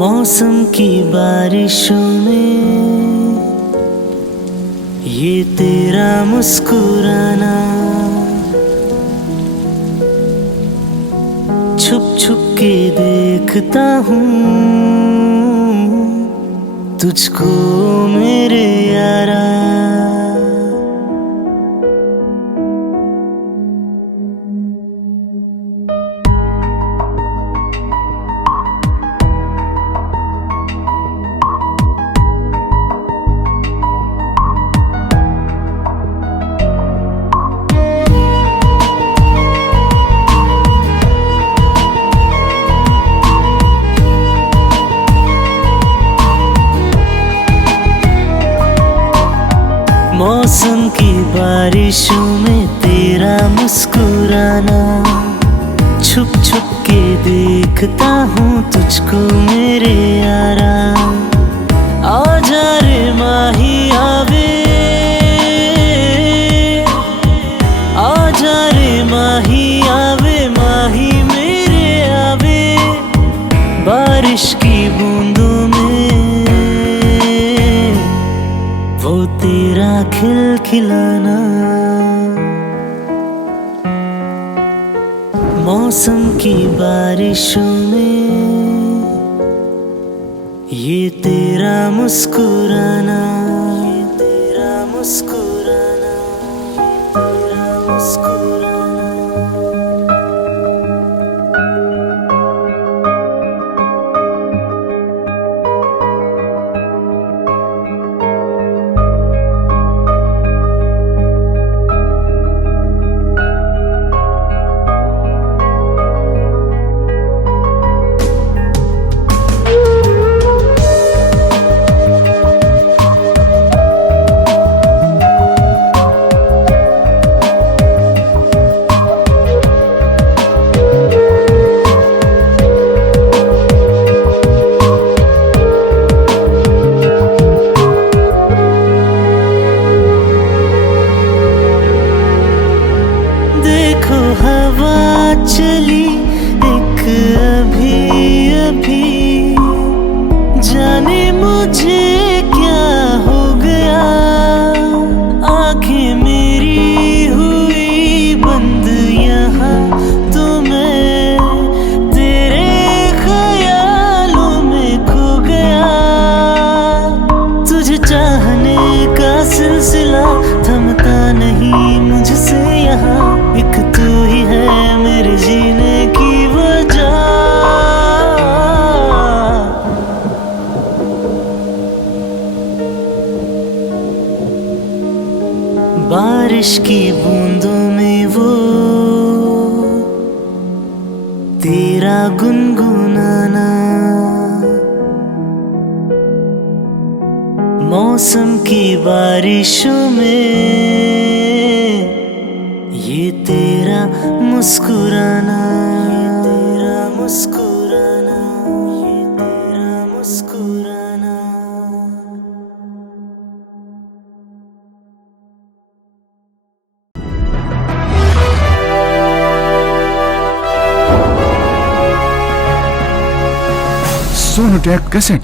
मौसम की बारिशों में ये तेरा मुस्कुराना, छुप छुप के देखता हूँ तुझको मेरे यारा। मौसम की बारिशों में तेरा मुस्कुराना, छुप छुप के देखता हूँ तुझको मेरे यारा। आजा रे माही आवे, आजा रे माही आवे, माही मेरे आवे। बारिश की बूंदों में वो तेरा खिलखिलाना। मौसम की बारिशों में ये तेरा मुस्कुराना, ये तेरा मुस्कुराना, ये तेरा मुस्कुराना। हवा चली एक अभी अभी, जाने मुझे क्या हो गया। आंखें मेरी हुई बंद यहाँ तो मैं तेरे ख्यालों में खो गया। तुझे चाहने का सिलसिला थमता नहीं मुझसे यहाँ, एक तू ही है मेरे जीने की वजह। बारिश की बूंदों में वो तेरा गुनगुनाना। मौसम की बारिशों में ये तेरा मुस्कुराना, ये तेरा मुस्कुराना, ये तेरा मुस्कुराना। सोनोटेक कैसेट।